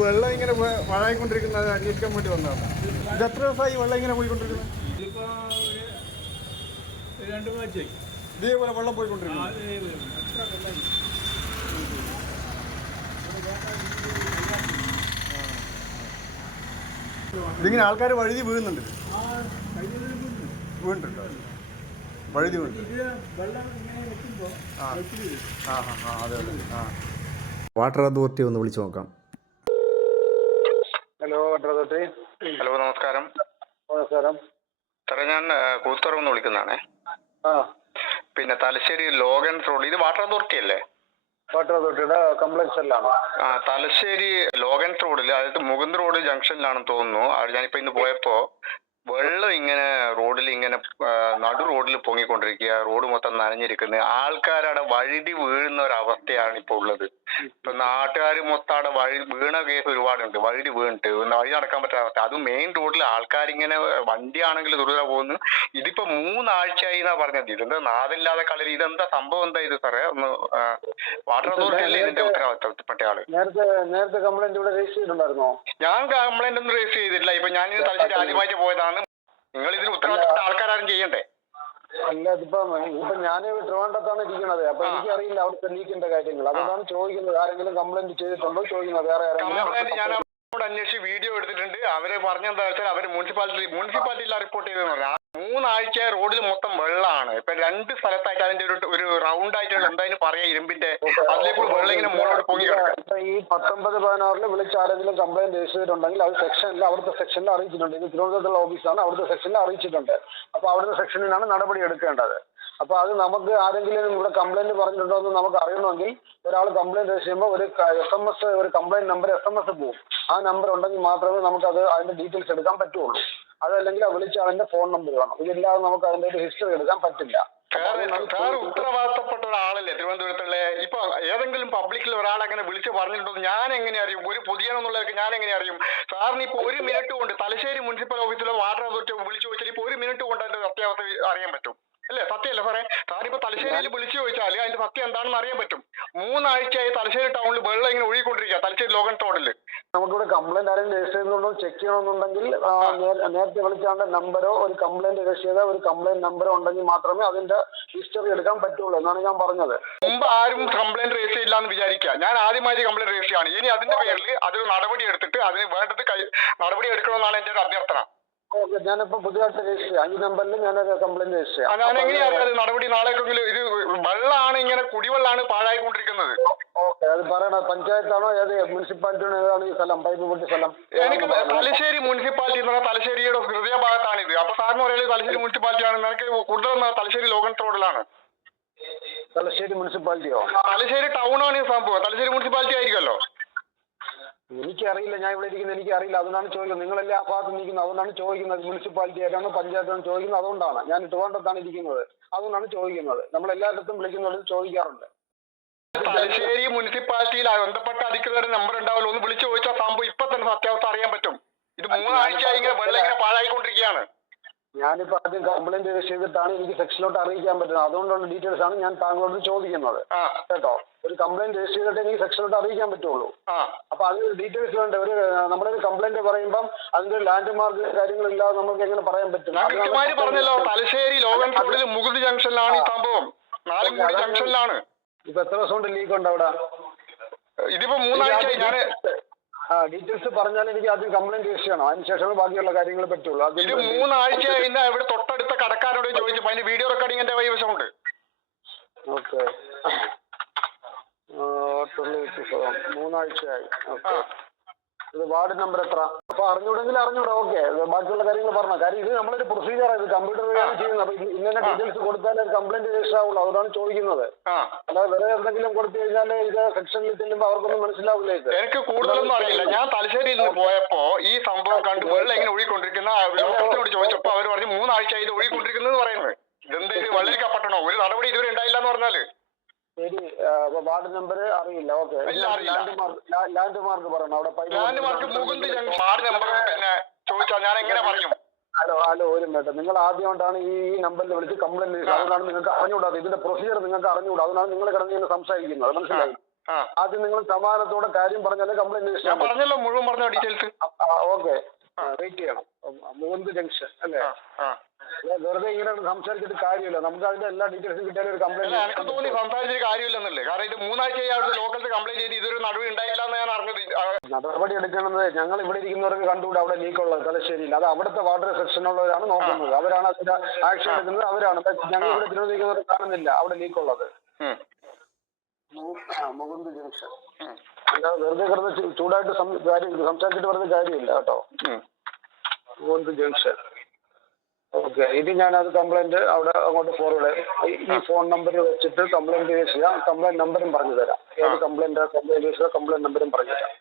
വെള്ളം ഇങ്ങനെ പാഴായിക്കൊണ്ടിരിക്കുന്നത് അന്വേഷിക്കാൻ വേണ്ടി വന്നതാണ്. ഇത് എത്ര ദിവസമായി വെള്ളം ഇങ്ങനെ പോയിക്കൊണ്ടിരിക്കുന്നത്? ഇതിപ്പോൾ ഒരു 2 മാസമായി ഇതേപോലെ വെള്ളം പോയിക്കൊണ്ടിരിക്കുന്നു. ഇതിങ്ങനെ ആൾക്കാർ വഴുതി വീഴുന്നുണ്ട്. വീണിട്ടുണ്ടോ? വഴുതി വീണിട്ടുണ്ട്. അതെ അതെ. വാട്ടർ അതോറിറ്റി ഒന്ന് വിളിച്ചു നോക്കാം. Hello water authority. ഹലോ, നമസ്കാരം. നമസ്കാരം സാറേ, ഞാൻ കൂത്തുറന്ന് വിളിക്കുന്നതാണേ. പിന്നെ തലശ്ശേരി ലോഗൻ റോഡ്, ഇത് വാട്ടർ അതോറിറ്റി അല്ലേ? വാട്ടർ അതോറിറ്റിയുടെ കംപ്ലൈന്റ് സെല്ലാണ്. തലശ്ശേരി ലോഗൻ റോഡിൽ, അതായത് മുകുന്ദ് റോഡ് ജംഗ്ഷനിലാണെന്ന് തോന്നുന്നു. ഞാനിപ്പോ ഇന്ന് പോയപ്പോ വെള്ളം ഇങ്ങനെ റോഡിൽ ഇങ്ങനെ നടു റോഡിൽ പൊങ്ങിക്കൊണ്ടിരിക്കുക, റോഡ് മൊത്തം നനഞ്ഞിരിക്കുന്നത്, ആൾക്കാരവിടെ വഴുതി വീഴുന്ന ഒരവസ്ഥയാണ് ഇപ്പൊ ഉള്ളത്. ഇപ്പൊ നാട്ടുകാർ മൊത്തം അവിടെ വീണ കേസ് ഒരുപാടുണ്ട്. വഴുതി വീണിട്ട് വഴി നടക്കാൻ പറ്റാത്ത അവസ്ഥ. അത് മെയിൻ റോഡിൽ ആൾക്കാരിങ്ങനെ വണ്ടിയാണെങ്കിൽ ദുരിത പോകുന്നു. ഇതിപ്പോ 3 ആഴ്ചയായി എന്നാ പറഞ്ഞത്. ഇതെന്താ നാദില്ലാതെ കളരി? ഇതെന്താ സംഭവം? എന്താ ഇത് സാറേ? ഒന്ന് വാട്ടർ അതോറിറ്റി അല്ലേ ഇതിന്റെ ഉത്തരവാദിത്തപ്പെട്ട ആള്? നേരത്തെ കംപ്ലൈന്റ് ഇവിടെ രജിസ്റ്റർ ചെയ്തിട്ടുണ്ടായിരുന്നോ? ഞാൻ കംപ്ലൈന്റ് ഒന്നും രജിസ്റ്റർ ചെയ്തിട്ടില്ല. ഇപ്പൊ ഞാൻ ഇത് തലശ്ശേരി ആദ്യമായിട്ട് പോയതാണ്. നിങ്ങൾ ഇതിന് ഉത്തരവാദിത്തപ്പെട്ട ആൾക്കാരും ചെയ്യണ്ടേ? അല്ല, ഇപ്പൊ ഞാൻ ട്രിവാൻഡ്രത്താണ് ഇരിക്കുന്നത്. അപ്പൊ എനിക്കറിയില്ല അവിടുത്തെ ലീക്കിന്റെ കാര്യങ്ങൾ. അതുകൊണ്ടാണ് ചോദിക്കുന്നത്, ആരെങ്കിലും കംപ്ലൈന്റ് ചെയ്തിട്ടുണ്ടോ ചോദിക്കുന്നത്. വേറെ കംപ്ലൈന്റ് ഞാൻ അന്വേഷിച്ച് വീഡിയോ എടുത്തിട്ടുണ്ട്. അവര് പറഞ്ഞെന്താ വെച്ചാൽ അവര് മുനിസിപ്പാലിറ്റിയിലാണ് റിപ്പോർട്ട് ചെയ്തെന്ന് പറഞ്ഞു. 3 ആഴ്ച റോഡിൽ മൊത്തം വെള്ളമാണ്. ഇപ്പൊ 2 സ്ഥലത്തായിട്ട് അതിന്റെ ഒരു റൗണ്ട് ആയിട്ടുള്ള എന്തായാലും പറയാ, ഇരുമ്പിന്റെ അതിലേക്ക് വെള്ളം ഇങ്ങനെ മുകളോട് പൊങ്ങി കിടക്കും. ഇപ്പൊ ഈ 19-16 വിളിച്ച് ആരെങ്കിലും കംപ്ലൈന്റ് രജിസ്റ്റർ ചെയ്തിട്ടുണ്ടെങ്കിൽ അത് സെക്ഷനിൽ, അവിടുത്തെ സെക്ഷനിൽ അറിയിച്ചിട്ടുണ്ട്. ഇത് തിരുവനന്തപുരത്തുള്ള ഓഫീസാണ്, അവിടുത്തെ സെക്ഷനിൽ അറിയിച്ചിട്ടുണ്ട്. അപ്പൊ അവിടുത്തെ സെക്ഷനിലാണ് നടപടി എടുക്കേണ്ടത്. അപ്പൊ അത് നമുക്ക് ആരെങ്കിലും ഇവിടെ കംപ്ലൈന്റ് പറഞ്ഞിട്ടുണ്ടോ എന്ന് നമുക്ക് അറിയണമെങ്കിൽ ഒരാൾ കംപ്ലൈന്റ് രജിസ്റ്റർ ചെയ്യുമ്പോൾ ഒരു SMS, ഒരു കംപ്ലൈന്റ് നമ്പർ SMS പോകും. ആ നമ്പർ ഉണ്ടെങ്കിൽ മാത്രമേ നമുക്ക് അതിന്റെ ഡീറ്റെയിൽസ് എടുക്കാൻ പറ്റുള്ളൂ. അതല്ലെങ്കിൽ വിളിച്ച അതിന്റെ ഫോൺ നമ്പർ വേണം. ഇതില്ലാതെ നമുക്ക് അതിന്റെ ഒരു ഹിസ്റ്ററി എടുക്കാൻ പറ്റില്ല. ഉത്തരവാദിത്തപ്പെട്ട ഒരാളല്ലേ തിരുവനന്തപുരത്തുള്ള? ഇപ്പൊ ഏതെങ്കിലും പബ്ലിക്കിൽ ഒരാൾ അങ്ങനെ വിളിച്ച് പറഞ്ഞിട്ടുണ്ടോ? ഞാൻ എങ്ങനെ അറിയും? ഒരു പൊതുജനെന്നുള്ളവർക്ക് ഞാൻ എങ്ങനെ അറിയും? സാറിന് ഇപ്പൊ 1 മിനിറ്റ് കൊണ്ട് തലശ്ശേരി മുനിസിപ്പൽ ഓഫീസിലോ വാട്ടർ അതോറിറ്റി വിളിച്ചു ചോദിച്ചാൽ ഇപ്പൊ 1 മിനിറ്റ് കൊണ്ട് അതിന്റെ സത്യാവസ്ഥ അറിയാൻ പറ്റും അല്ലേ? സത്യമല്ലേ സാറേ? സാറിപ്പോ തലശ്ശേരിയിൽ വിളിച്ചു ചോദിച്ചാൽ അതിന്റെ സത്യം എന്താണെന്ന് അറിയാൻ പറ്റും. 3 ആഴ്ചയായി തലശ്ശേരി ടൗണിൽ വെള്ളം ഇങ്ങനെ ഒഴുകിക്കൊണ്ടിരിക്കുക, തലശ്ശേരി ലോഗൻ റോഡിൽ. നമുക്കിവിടെ കംപ്ലൈന്റ് ആരെങ്കിലും രജിസ്റ്റർ ചെയ്യുന്നുണ്ടോ ചെക്ക് ചെയ്യണമെന്നുണ്ടെങ്കിൽ നേരത്തെ വിളിച്ചാണ്ട് നമ്പരോ ഒരു കംപ്ലൈന്റ് രജിസ്റ്റർ ചെയ്ത ഒരു കംപ്ലൈന്റ് നമ്പറോ ഉണ്ടെങ്കിൽ മാത്രമേ അതിന്റെ ഹിസ്റ്ററി എടുക്കാൻ പറ്റുള്ളൂ എന്നാണ് ഞാൻ പറഞ്ഞത്. മുമ്പ് ആരും കംപ്ലൈന്റ് രജിസ്റ്റർ ചെയ്യില്ല എന്ന് വിചാരിക്കുക. ഞാൻ ആദ്യമായി കംപ്ലൈന്റ് രജിസ്റ്റർ ചെയ്യാണ്. ഇനി അതിന്റെ പേരിൽ അതിന് നടപടി എടുത്തിട്ട് അതിന് വേണ്ടത് നടപടി എടുക്കണമെന്നാണ് എന്റെ ഒരു അഭ്യർത്ഥന. ഓക്കെ, ഞാനിപ്പോ പുതിയതായിട്ട് രജിസ്റ്റർ ചെയ്യാം. ഈ നമ്പറിൽ ഞാനൊരു കംപ്ലൈന്റ് രജിസ്റ്റർ ചെയ്യാം. ഞാൻ എങ്ങനെയാ അറിയാതെ നടപടി നാളേക്കെങ്കിലും? ഇത് വെള്ളമാണ്, ഇങ്ങനെ കുടിവെള്ളമാണ് പാഴായിക്കൊണ്ടിരിക്കുന്നത്. ഓക്കെ, അത് പറയണ പഞ്ചായത്താണോ ഏത് മുനിസിപ്പാലിറ്റിയാണോ ഏതാണ് ഈ സ്ഥലം? പൈപ്പ് പൊട്ടി സ്ഥലം? എനിക്ക് തലശ്ശേരി മുനിസിപ്പാലിറ്റി എന്ന് പറഞ്ഞാൽ തലശ്ശേരിയുടെ ഹൃദയഭാഗത്താണ് ഇത്. അപ്പൊ സാറിന് പറയുന്നത് തലശ്ശേരി മുനിസിപ്പാലിറ്റി ആണ്. എനിക്ക് കൂടുതൽ തലശ്ശേരി ലോഗൻ റോഡിലാണ്. തലശ്ശേരി മുനിസിപ്പാലിറ്റിയോ? തലശ്ശേരി ടൗൺ ആണ് ഈ സംഭവം. തലശ്ശേരി മുനിസിപ്പാലിറ്റി ആയിരിക്കുമല്ലോ. എനിക്കറിയില്ല, ഞാൻ ഇവിടെ ഇരിക്കുന്നത്, എനിക്കറിയില്ല. അതുകൊണ്ടാണ് ചോദിക്കുന്നത്. നിങ്ങളെല്ലാം ആ ഭാഗത്ത് നിൽക്കുന്നത്, അതുകൊണ്ടാണ് ചോദിക്കുന്നത്. മുനിസിപ്പാലിറ്റി ആയിട്ടാണ് പഞ്ചായത്താണോ ചോദിക്കുന്നത്. അതുകൊണ്ടാണ് ഞാൻ ട്രിവാൻഡ്രത്താണ് ഇരിക്കുന്നത്. അതുകൊണ്ടാണ് ചോദിക്കുന്നത്. നമ്മൾ എല്ലായിടത്തും വിളിക്കുന്നത് ചോദിക്കാറുണ്ട്. തലശ്ശേരി മുനിസിപ്പാലിറ്റിയിൽ ബന്ധപ്പെട്ട അധികൃതരുടെ നമ്പർ ഉണ്ടാവുമല്ലോ, ഒന്ന് വിളിച്ചു ചോദിച്ചാൽ സംഭവം ഇപ്പൊ തന്നെ സത്യാവസ്ഥ അറിയാൻ പറ്റും. ഇത് 3 ആഴ്ചയായി ഇങ്ങനെ വെള്ളം ഇങ്ങനെ പാഴായിക്കൊണ്ടിരിക്കുകയാണ്. ഞാനിപ്പോ ആദ്യം കംപ്ലൈന്റ് രജിസ്റ്റർ ചെയ്തിട്ടാണ് എനിക്ക് സെക്ഷനിലോട്ട് അറിയിക്കാൻ പറ്റുന്നത്. അതുകൊണ്ടുള്ള ഡീറ്റെയിൽസ് ആണ് ഞാൻ താങ്കളോട് ചോദിക്കുന്നത് കേട്ടോ. ഒരു കംപ്ലൈന്റ് രജിസ്റ്റർ ചെയ്തിട്ട് എനിക്ക് സെക്ഷനിലോട്ട് അറിയിക്കാൻ പറ്റുള്ളൂ. അപ്പൊ അതിന് ഡീറ്റെയിൽസ് വേണ്ട. നമ്മളൊരു കംപ്ലൈന്റ് പറയുമ്പോൾ അതിന്റെ ലാൻഡ് മാർക്ക് കാര്യങ്ങളില്ലാതെ നമുക്ക് എങ്ങനെ പറയാൻ പറ്റും? പറഞ്ഞല്ലോ, തലശ്ശേരി ലോഗൻ റോഡിൽ മുകുന്ദ് ജംഗ്ഷനിലാണ് ഈ സംഭവം. 4 കൂടി ജംഗ്ഷനിലാണ്. ഇപ്പൊ എത്ര ദിവസം കൊണ്ട് ലീക്ക് ഉണ്ട് അവിടെ? ഇതിപ്പോ 3 ആഴ്ചയായി. ഞാൻ ഡീറ്റെയിൽസ് പറഞ്ഞാൽ എനിക്ക് ആദ്യം കംപ്ലൈന്റ് രജിസ്റ്റർ ചെയ്യണം. അതിനുശേഷമേ ബാക്കിയുള്ള കാര്യങ്ങൾ പറ്റുള്ളൂ. ഇത് 3 ആഴ്ചയായി. ഇവിടെ തൊട്ടടുത്ത കടക്കാരോട് ചോദിച്ചപ്പോ അതിന്റെ വീഡിയോ റെക്കോർഡിംഗ് എന്റെ കൈവശമുണ്ട്. ഓക്കെ, 3 ആഴ്ചയായി. ഓക്കെ, ഇത് വാർഡ് നമ്പർ എത്ര? അപ്പൊ അറിഞ്ഞൂടെങ്കിൽ അറിഞ്ഞൂടാ. ഓക്കെ, ബാക്കിയുള്ള കാര്യങ്ങൾ പറഞ്ഞ കാര്യം ഇത് നമ്മളൊരു പ്രൊസീജിയറാണ്. ഇത് കമ്പ്യൂട്ടർ വഴിയാണ് ചെയ്യുന്നത്. അപ്പൊ ഇങ്ങനെ ഡീറ്റെയിൽസ് കൊടുത്താലേ കംപ്ലൈന്റ് രജിസ്റ്റർ ആവുള്ളൂ. അതുകൊണ്ടാണ് ചോദിക്കുന്നത്. അല്ലാതെ വേറെ എന്തെങ്കിലും കൊടുത്തു കഴിഞ്ഞാൽ ഇത് സെക്ഷനിൽ ചെല്ലുമ്പോൾ അവർക്കൊന്നും മനസ്സിലാവില്ല. ഇത് എനിക്ക് കൂടുതലൊന്നും അറിയില്ല. ഞാൻ തലശ്ശേരിയിൽ നിന്ന് പോയപ്പോ ഈ സംഭവം കണ്ട് വെള്ളം എങ്ങനെ ഒഴുകിക്കൊണ്ടിരിക്കുന്ന ലോകത്തിനോട് ചോദിച്ചപ്പോ അവർ പറഞ്ഞു 3 ആഴ്ചയായി ഇത് ഒഴുകിക്കൊണ്ടിരിക്കുന്നത് പറയുന്നത്. ഇതെന്തെങ്കിലും വെള്ളരിക്കപ്പെട്ടണോ? ഒരു നടപടി ഇതുവരെ ഉണ്ടായില്ല എന്ന് പറഞ്ഞാല്. ശരി, വാർഡ് നമ്പർ അറിയില്ല. ഓക്കെ, ലാൻഡ് മാർക്ക് പറയണം. അവിടെ land mark Mukund junction ward number പിന്നെ ചോദിച്ചാൽ ഞാൻ എങ്ങനെ പറയും? ഹലോ, ഒരു മിനിറ്റ്. നിങ്ങൾ ആദ്യമായിട്ടാണ് ഈ നമ്പറിൽ വിളിച്ച് കംപ്ലൈന്റ് ചെയ്യുന്നത്. അതുകൊണ്ടാണ് നിങ്ങൾക്ക് അറിഞ്ഞുകൂടാതെ. ഇതിന്റെ പ്രൊസീജിയർ നിങ്ങൾക്ക് അറിഞ്ഞുകൂടാ. അതുകൊണ്ടാണ് നിങ്ങൾ കിടന്ന് സംസാരിക്കുന്നത്. മനസ്സിലായി? ആദ്യം നിങ്ങൾ സമാധാനത്തോടെ കാര്യം പറഞ്ഞാലേ കംപ്ലൈന്റ് ഞാൻ പറഞ്ഞല്ലോ, മുഴുവൻ പറഞ്ഞ ഡീറ്റെയിൽസ്. ഓക്കെ, വെയിറ്റ് ചെയ്യണം. മുകുന്ദ് ജംഗ്ഷൻ അല്ലേ? വെറുതെ ഇങ്ങനെ സംസാരിച്ചിട്ട് കാര്യമില്ല. നമുക്ക് അതിന്റെ എല്ലാ ഡീറ്റെയിൽസും കിട്ടിയാലും ഒരു കംപ്ലൈന്റ്. എനിക്ക് തോന്നി സംസാരിച്ചിട്ട് കാര്യമില്ലെന്നല്ലേ. കാരണം ഇത് 3 ആഴ്ചയായി അവിടുത്തെ ലോക്കൽസ് കംപ്ലൈന്റ് ചെയ്ത് ഇതൊരു നടപടി ഉണ്ടായില്ല എന്ന് ഞാൻ അറിഞ്ഞത്. നടപടി എടുക്കുന്നത് ഞങ്ങൾ ഇവിടെ ഇരിക്കുന്നവർക്ക് കണ്ടുകൂടെ അവിടെ ലീക്ക് ഉള്ളത് തലശ്ശേരിയിൽ. അത് അവിടുത്തെ വാട്ടർ സെക്ഷനുള്ളവരാണ് നോക്കുന്നത്, അവരാണ് അതിന്റെ ആക്ഷൻ എടുക്കുന്നത്, അവരാണ്. ഞങ്ങൾ ഇവിടെ തിരുവനന്തപുരം കാണുന്നില്ല അവിടെ ലീക്ക് ഉള്ളത്. മുകുന്ദ് ജംഗ്ഷൻ അല്ലാതെ വെറുതെ കിടന്ന് ചൂടായിട്ട് സംസാരിച്ചിട്ട് വെറുതെ കാര്യമില്ല കേട്ടോ. മുകുന്ദ് ജംഗ്ഷൻ. ഓക്കെ, ഇത് ഞാനത് കംപ്ലൈന്റ് അവിടെ അങ്ങോട്ട് ഫോർവേഡ് ഈ ഫോൺ നമ്പർ വെച്ചിട്ട് കംപ്ലൈന്റ് ചെയ്യാം. കംപ്ലൈന്റ് നമ്പറും പറഞ്ഞു തരാം. ഏത് കംപ്ലൈന്റ് കംപ്ലൈന്റ് നമ്പറും പറഞ്ഞു തരാം.